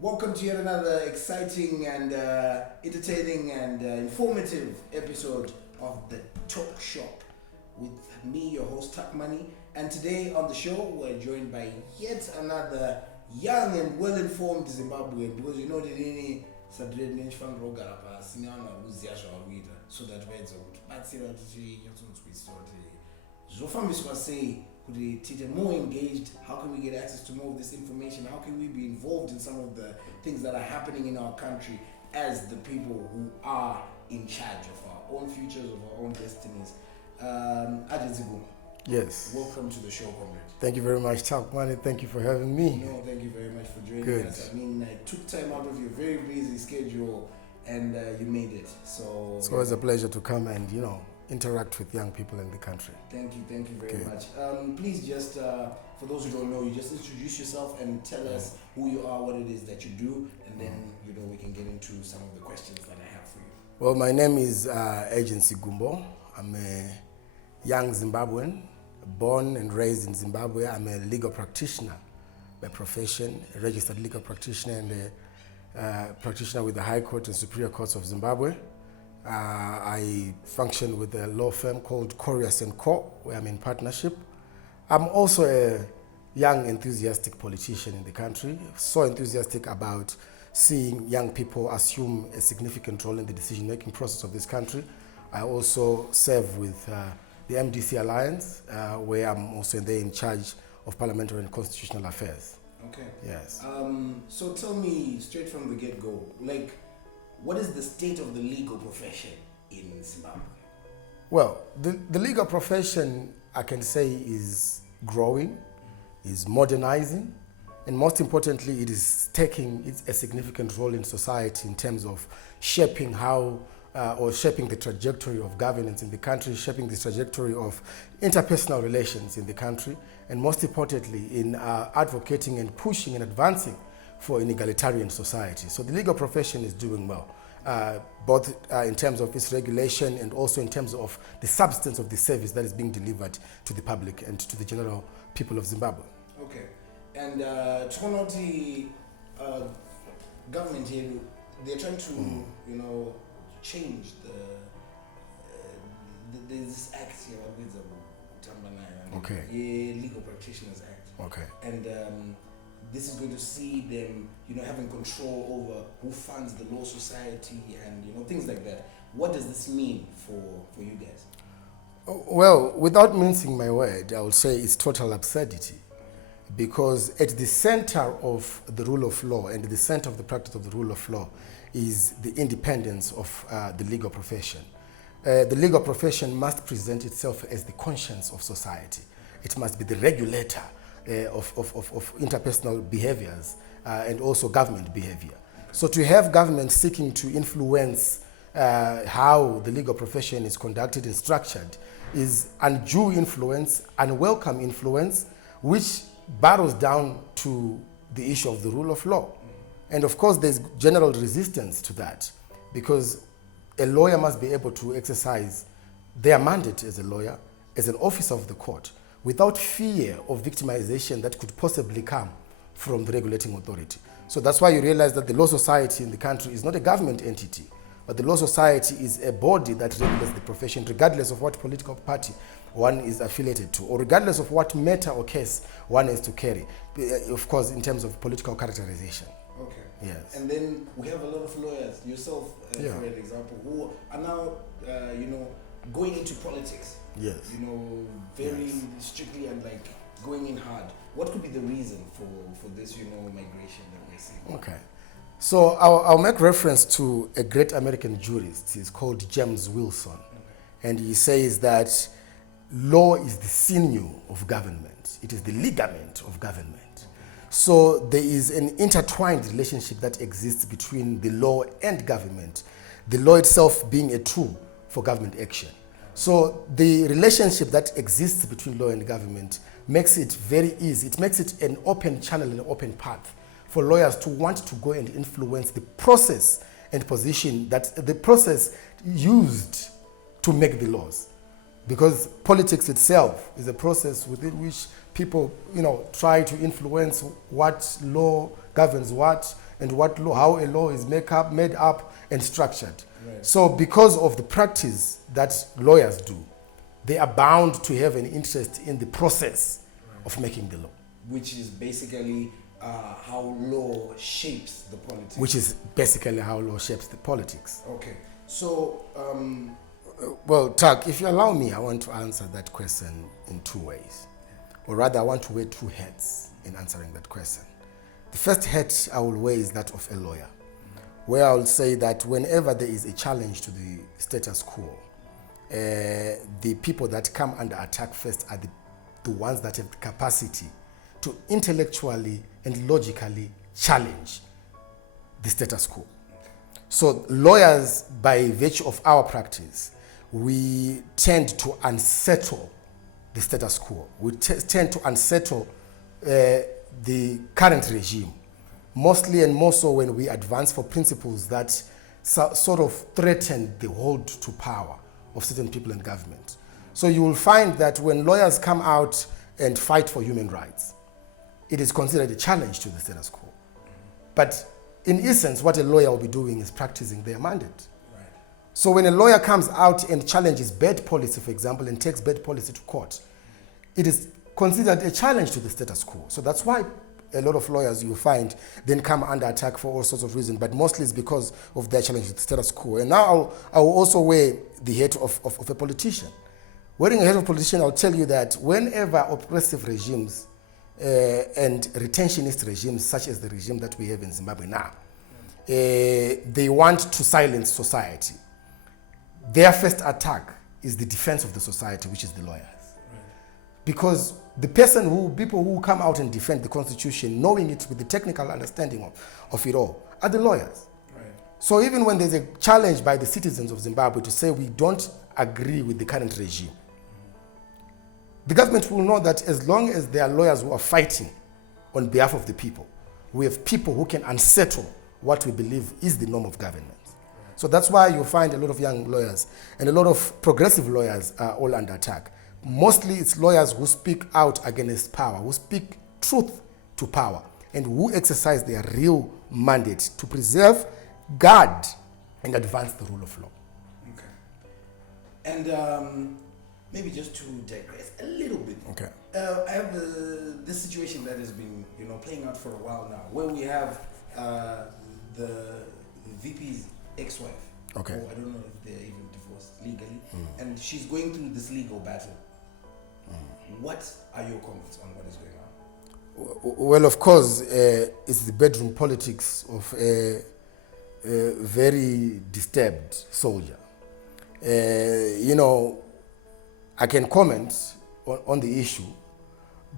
Welcome to yet another exciting and entertaining and informative episode of the Talkshop with me, your host Takmani. And today on the show, we're joined by yet another young and well-informed Zimbabwean, because you know that any so that way it's say more engaged. How can we get access to more of this information? How can we be involved in some of the things that are happening in our country as the people who are in charge of our own futures, of our own destinies? Zimbabwe. Yes. Welcome to the show, comrade. Thank you very much, Talkshop. Thank you for having me. No, thank you very much for joining us. I mean, I took time out of your very busy schedule and you made it. So it's always a pleasure to come and, interact with young people in the country. Thank you very much. Please just, for those who don't know, you just introduce yourself and tell us who you are, what it is that you do, and then, we can get into some of the questions that I have for you. Well, my name is Agency Gumbo. I'm a young Zimbabwean, born and raised in Zimbabwe. I'm a legal practitioner by profession, a registered legal practitioner and a practitioner with the High Court and Superior Courts of Zimbabwe. I function with a law firm called Corias & Co., where I'm in partnership. I'm also a young, enthusiastic politician in the country, so enthusiastic about seeing young people assume a significant role in the decision-making process of this country. I also serve with the MDC Alliance, where I'm also there in charge of parliamentary and constitutional affairs. Okay. Yes. So tell me straight from the get-go, what is the state of the legal profession in Zimbabwe? Well, the legal profession, I can say, is growing, is modernizing, and most importantly, it is taking a significant role in society in terms of shaping shaping the trajectory of governance in the country, shaping the trajectory of interpersonal relations in the country, and most importantly, in advocating and pushing and advancing for an egalitarian society. So the legal profession is doing well, both in terms of its regulation and also in terms of the substance of the service that is being delivered to the public and to the general people of Zimbabwe. Okay. And Tonoti government here, they're trying to, change there's this act here, okay. Legal Practitioners Act. Okay. And this is going to see them, having control over who funds the law society and, things like that. What does this mean for you guys? Well, without mincing my word, I would say it's total absurdity. Because at the center of the rule of law and at the center of the practice of the rule of law is the independence of the legal profession. The legal profession must present itself as the conscience of society. It must be the regulator of interpersonal behaviors and also government behavior. So to have government seeking to influence how the legal profession is conducted and structured is undue influence, unwelcome influence, which barrels down to the issue of the rule of law. And of course, there's general resistance to that because a lawyer must be able to exercise their mandate as a lawyer, as an officer of the court, without fear of victimization that could possibly come from the regulating authority. So that's why you realize that the law society in the country is not a government entity, but the law society is a body that regulates the profession regardless of what political party one is affiliated to, or regardless of what matter or case one is to carry, of course, in terms of political characterization. Okay. Yes. And then we have a lot of lawyers, yourself, for an example, who are now, going into politics. Yes. Very strictly and going in hard. What could be the reason for this, migration that we're seeing? Okay. So I'll make reference to a great American jurist. He's called James Wilson. Okay. And he says that law is the sinew of government. It is the ligament of government. Okay. So there is an intertwined relationship that exists between the law and government, the law itself being a tool for government action. So the relationship that exists between law and government makes it very easy. It makes it an open channel, an open path for lawyers to want to go and influence the process and position that the process used to make the laws. Because politics itself is a process within which people, try to influence what law governs what and what law, how a law is made up and structured. Right. So because of the practice that lawyers do, they are bound to have an interest in the process of making the law. Which is basically how law shapes the politics. Which is basically how law shapes the politics. Okay. So, well, Tak, if you allow me, I want to answer that question in two ways. Or rather, I want to wear two hats in answering that question. The first hat I will wear is that of a lawyer, where I will say that whenever there is a challenge to the status quo, the people that come under attack first are the ones that have the capacity to intellectually and logically challenge the status quo. So lawyers, by virtue of our practice, we tend to unsettle the status quo. We tend to unsettle the current regime, mostly and more so when we advance for principles that sort of threaten the hold to power of certain people in government. So you will find that when lawyers come out and fight for human rights, it is considered a challenge to the status quo. But in essence, what a lawyer will be doing is practicing their mandate. right. So when a lawyer comes out and challenges bad policy, for example, and takes bad policy to court, it is considered a challenge to the status quo. So that's why a lot of lawyers you find then come under attack for all sorts of reasons, but mostly it's because of their challenge to the status quo. And now I will also wear the hat of a politician. Wearing a hat of a politician, I'll tell you that whenever oppressive regimes and retentionist regimes, such as the regime that we have in Zimbabwe now, they want to silence society, their first attack is the defense of the society, which is the lawyers. Because the people who come out and defend the Constitution, knowing it with the technical understanding of it all, are the lawyers. Right. So even when there's a challenge by the citizens of Zimbabwe to say we don't agree with the current regime, the government will know that as long as there are lawyers who are fighting on behalf of the people, we have people who can unsettle what we believe is the norm of government. Right. So that's why you'll find a lot of young lawyers and a lot of progressive lawyers are all under attack. Mostly it's lawyers who speak out against power, who speak truth to power, and who exercise their real mandate to preserve, guard, and advance the rule of law. Okay. And maybe just to digress a little bit. Okay. I have this situation that has been, playing out for a while now, where we have the VP's ex-wife. Okay. Or I don't know if they're even divorced legally, and she's going through this legal battle. What are your comments on what is going on? Well, of course, it's the bedroom politics of a very disturbed soldier. I can comment on the issue,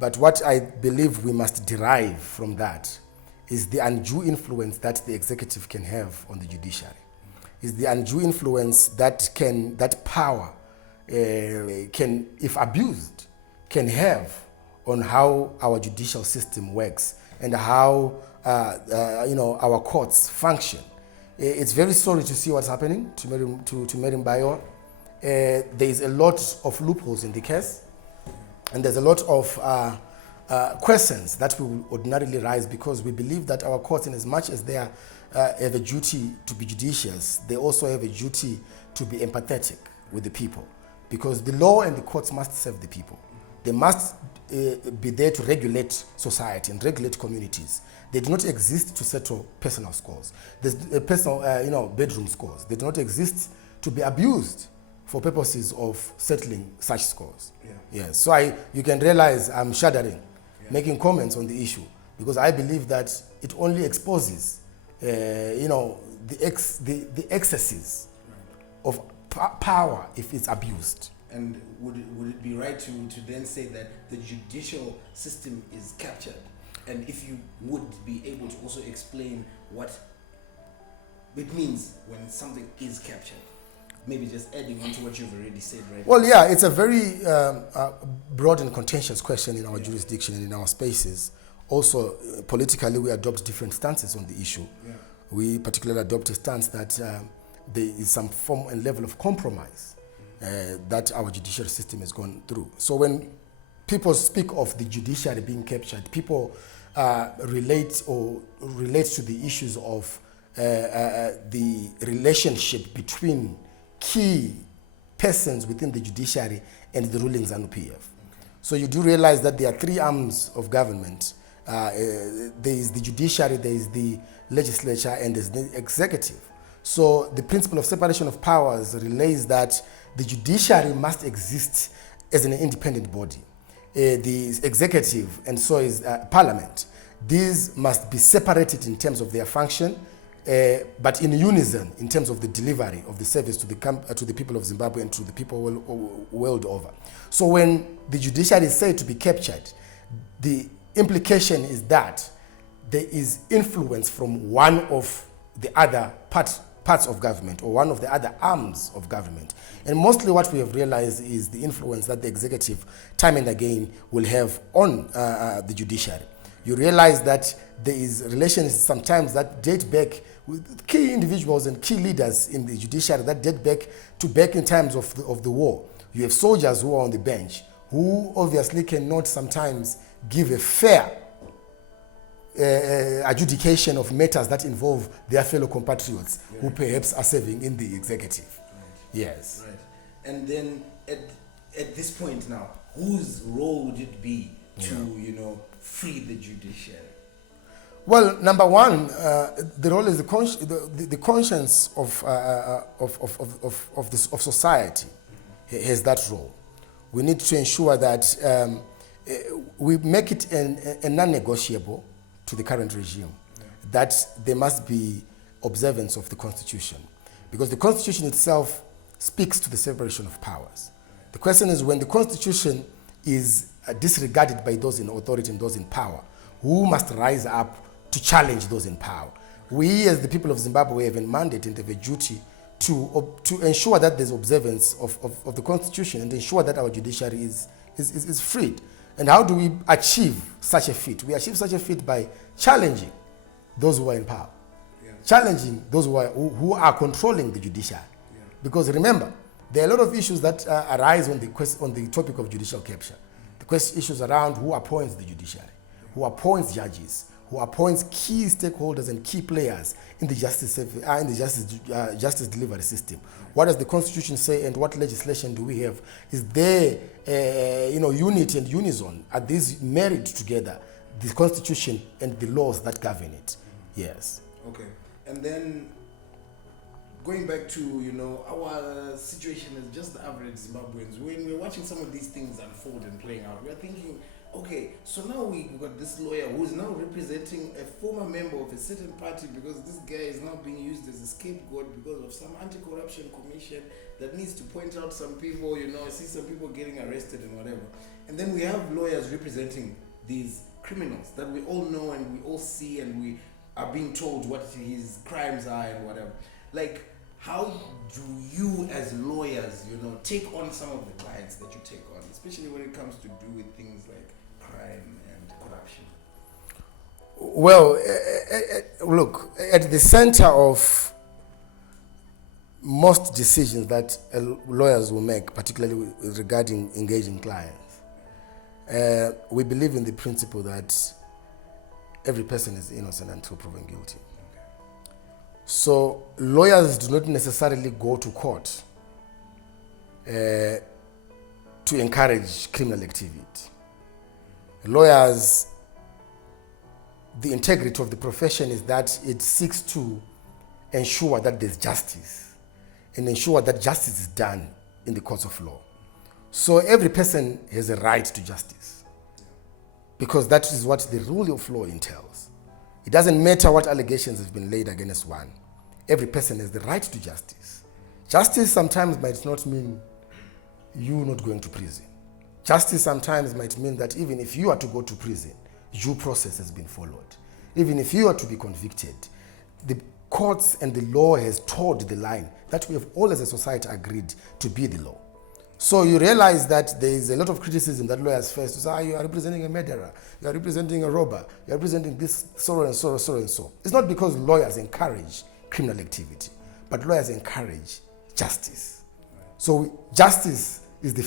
but what I believe we must derive from that is the undue influence that the executive can have on the judiciary. Is the undue influence that power can, if abused, can have on how our judicial system works and how our courts function. It's very sorry to see what's happening to Miriam Bayo. There is a lot of loopholes in the case, and there's a lot of questions that will ordinarily rise because we believe that our courts, in as much as they have a duty to be judicious, they also have a duty to be empathetic with the people, because the law and the courts must serve the people. They must be there to regulate society and regulate communities. They do not exist to settle personal scores. There's personal, bedroom scores. They do not exist to be abused for purposes of settling such scores. Yeah. So you can realize I'm shuddering, making comments on the issue, because I believe that it only exposes, the excesses of power if it's abused. And would it be right to then say that the judicial system is captured? And if you would be able to also explain what it means when something is captured, maybe just adding on to what you've already said, right? Well, yeah, it's a very broad and contentious question in our jurisdiction and in our spaces. Also, politically, we adopt different stances on the issue. Yeah. We particularly adopt a stance that there is some form and level of compromise that our judicial system has gone through. So when people speak of the judiciary being captured, people relate to the issues of the relationship between key persons within the judiciary and the ruling ZANU-PF. So you do realize that there are three arms of government. There is the judiciary, there is the legislature, and there is the executive. So the principle of separation of powers relays that the judiciary must exist as an independent body. The executive, and so is parliament. These must be separated in terms of their function, but in unison in terms of the delivery of the service to the people of Zimbabwe and to the people world over. So when the judiciary is said to be captured, the implication is that there is influence from one of the other parts of government or one of the other arms of government. And mostly what we have realized is the influence that the executive time and again will have on the judiciary. You realize that there is relations sometimes that date back with key individuals and key leaders in the judiciary that date back in times of the war. You have soldiers who are on the bench who obviously cannot sometimes give a fair adjudication of matters that involve their fellow compatriots who perhaps are serving in the executive. Right. Yes. Right. And then at this point now, whose role would it be to, free the judiciary? Well, number one, the role is the conscience of society has that role. We need to ensure that we make it a non-negotiable to the current regime, that there must be observance of the Constitution, because the Constitution itself speaks to the separation of powers. The question is, when the Constitution is disregarded by those in authority and those in power, who must rise up to challenge those in power? We, as the people of Zimbabwe, have a mandate and have a duty to ensure that there's observance of the Constitution and ensure that our judiciary is freed. And how do we achieve such a feat? We achieve such a feat by challenging those who are in power, challenging those who are controlling the judiciary. Because remember, there are a lot of issues that arise on the topic of judicial capture. The issues around who appoints the judiciary, who appoints judges, who appoints key stakeholders and key players in the justice delivery system. What does the Constitution say, and what legislation do we have? Is there unity and unison? Are these married together, the Constitution and the laws that govern it? Yes. Okay. And then going back to our situation as just the average Zimbabweans, when we're watching some of these things unfold and playing out, we're thinking, okay, so now we've got this lawyer who is now representing a former member of a certain party, because this guy is now being used as a scapegoat because of some anti-corruption commission that needs to point out some people, see some people getting arrested and whatever. And then we have lawyers representing these criminals that we all know and we all see, and we are being told what his crimes are and whatever. Like, how do you as lawyers, take on some of the clients that you take on, especially when it comes to do with things like crime and corruption? Well, look, at the center of most decisions that lawyers will make, particularly regarding engaging clients, we believe in the principle that every person is innocent until proven guilty. So lawyers do not necessarily go to court to encourage criminal activity. Lawyers, the integrity of the profession is that it seeks to ensure that there's justice and ensure that justice is done in the courts of law. So every person has a right to justice, because that is what the rule of law entails. It doesn't matter what allegations have been laid against one. Every person has the right to justice. Justice sometimes might not mean you not going to prison. Justice sometimes might mean that even if you are to go to prison, due process has been followed. Even if you are to be convicted, the courts and the law has toed the line that we have all as a society agreed to be the law. So you realize that there is a lot of criticism that lawyers face to say, you are representing a murderer, you are representing a robber, you are representing this, so and so, so and so. It's not because lawyers encourage criminal activity, but lawyers encourage justice. So justice is the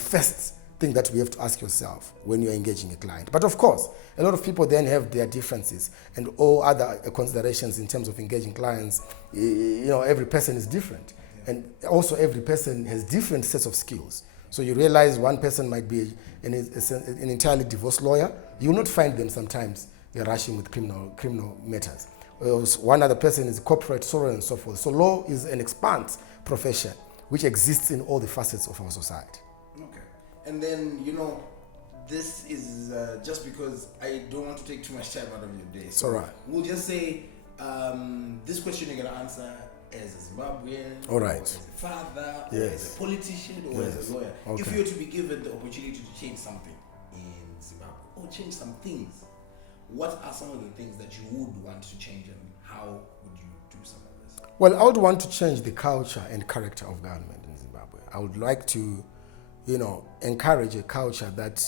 thing that we have to ask yourself when you're engaging a client. But of course, a lot of people then have their differences and all other considerations in terms of engaging clients. Every person is different. And also every person has different sets of skills. So you realize one person might be an entirely divorce lawyer. You will not find them sometimes. They're rushing with criminal matters. One other person is corporate, so on and so forth. So law is an expanse profession which exists in all the facets of our society. Okay. And then, this is just because I don't want to take too much time out of your day. So all right. We'll just say this question you're going to answer as a Zimbabwean, all right, or as a father, yes, or as a politician, or yes, as a lawyer. okay. If you were to be given the opportunity to change something in Zimbabwe, or change some things, what are some of the things that you would want to change, and how would you do some of this? Well, I would want to change the culture and character of government in Zimbabwe. I would like to, encourage a culture that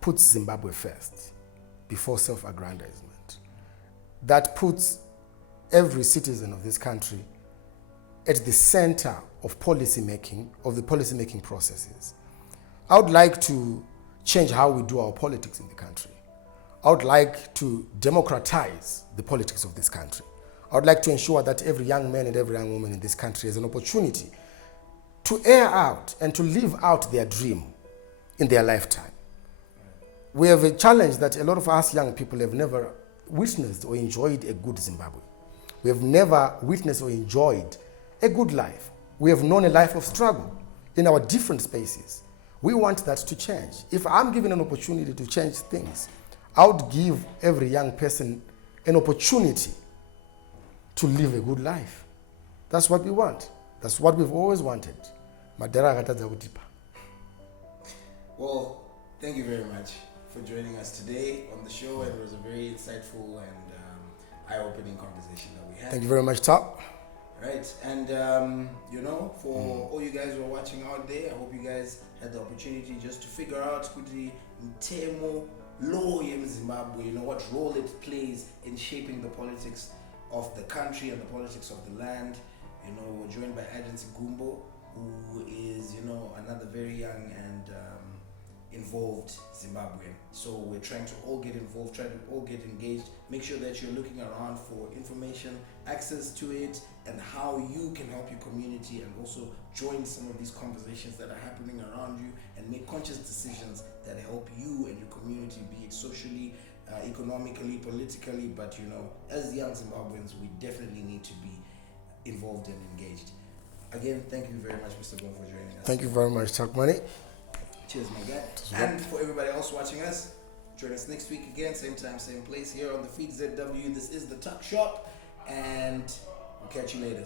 puts Zimbabwe first before self-aggrandizement, that puts every citizen of this country at the center of the policy-making processes. I would like to change how we do our politics in the country. I would like to democratize the politics of this country. I would like to ensure that every young man and every young woman in this country has an opportunity to air out and to live out their dream in their lifetime. We have a challenge that a lot of us young people have never witnessed or enjoyed a good Zimbabwe. We have never witnessed or enjoyed a good life. We have known a life of struggle in our different spaces. We want that to change. If I'm given an opportunity to change things, I would give every young person an opportunity to live a good life. That's what we want. That's what we've always wanted. Well, thank you very much for joining us today on the show. It was a very insightful and eye-opening conversation that we had. Thank you very much, Top. Right, and for all you guys who are watching out there, I hope you guys had the opportunity just to figure out Ntemo law in Zimbabwe, what role it plays in shaping the politics of the country and the politics of the land. We're joined by Agency Gumbo, who is, another very young and involved Zimbabwean. So we're trying to all get involved, trying to all get engaged. Make sure that you're looking around for information, access to it, and how you can help your community, and also join some of these conversations that are happening around you, and make conscious decisions that help you and your community, be it socially, economically, politically. But as young Zimbabweans, we definitely need to be involved and engaged. Again, thank you very much, Mr. Gumbo, for joining us. Thank you very much, Takmani. Cheers, my guy. And for everybody else watching us, join us next week again, same time, same place, here on the Feed ZW. This is the Talkshop, and we'll catch you later.